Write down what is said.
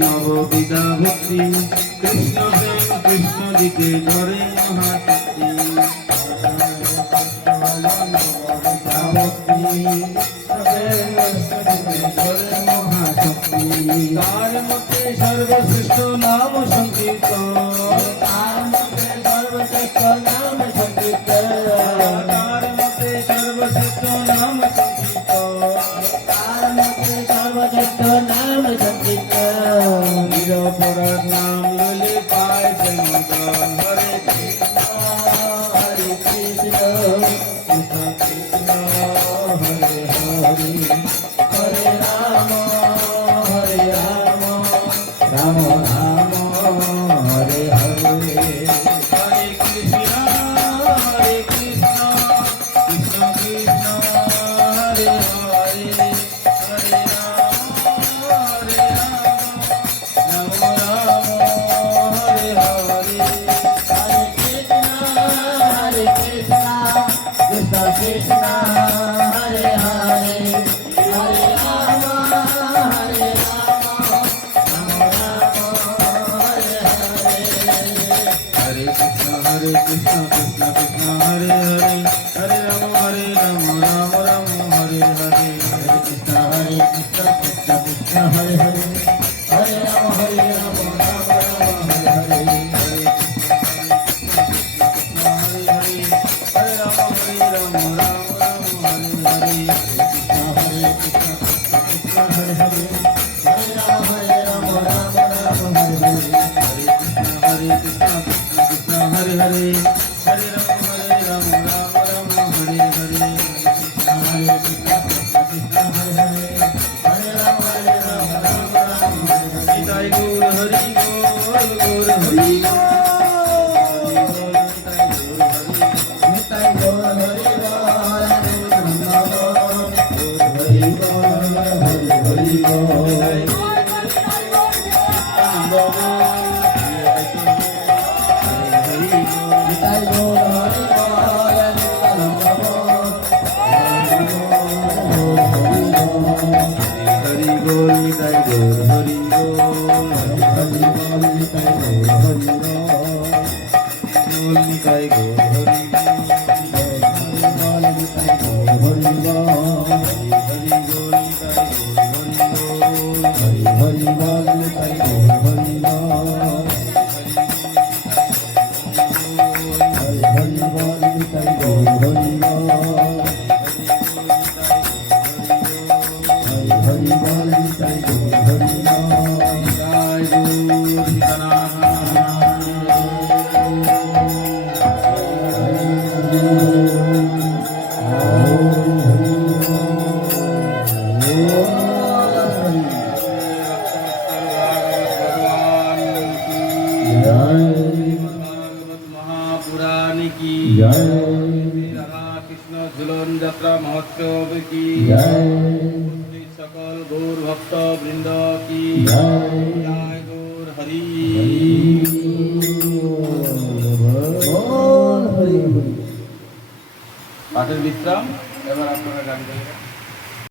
নববিদা ভক্তি কৃষ্ণ প্রেম কৃষ্ণ দিতে ধরে মহাশক্তি তার মধ্যে সর্বশ্রেষ্ঠ নাম সংকীর্তন তার মধ্যে সর্বশ্রেষ্ঠ নাম সংকীর্তন তার মধ্যে সর্বশ্রেষ্ঠ নাম সংকীর্তন তার মধ্যে সর্বশ্রেষ্ঠ নাম সংকীর্তন নিরপরাধ নাম লইলে পায় প্রেম হরে কৃষ্ণ হরে কৃষ্ণ কৃষ্ণ কৃষ্ণ হরে হরে হরে রাম রাম রাম হরে হরে হরে কৃষ্ণ কৃষ্ণ কৃষ্ণ হরে হরে হরে রাম রাম রাম হরে হরে হরে কৃষ্ণ কৃষ্ণ কৃষ্ণ হরে হরে হরে রাম হরে Hare Krishna Krishna Krishna Hare Hare Hare Rama Rama Rama Hare Hare Hare Krishna Krishna Krishna Hare Hare Hare Rama Rama Rama Hare Hare Hare Hare Rama Rama Rama Hare Hare Hare Krishna Krishna Hare Hare Hare Rama Rama Rama Hare Hare Hare Krishna Hare Hare Hare Ram Ram Ram Hare Hare Hare Krishna Krishna Hare Hare Hare Ram Ram Hare Hare Jai Gaur Hari Gaur Gaur Hari Nitai Gaur Hari Gaur Hari Gaur Hari Gaur বৈষ্ণব কি जय সকল গৌর ভক্ত বৃন্দ কি जय জয় গৌর হরি बोल हरि हरि পাঠের বিশ্রাম। এবার আপনারা গান গাইবেন।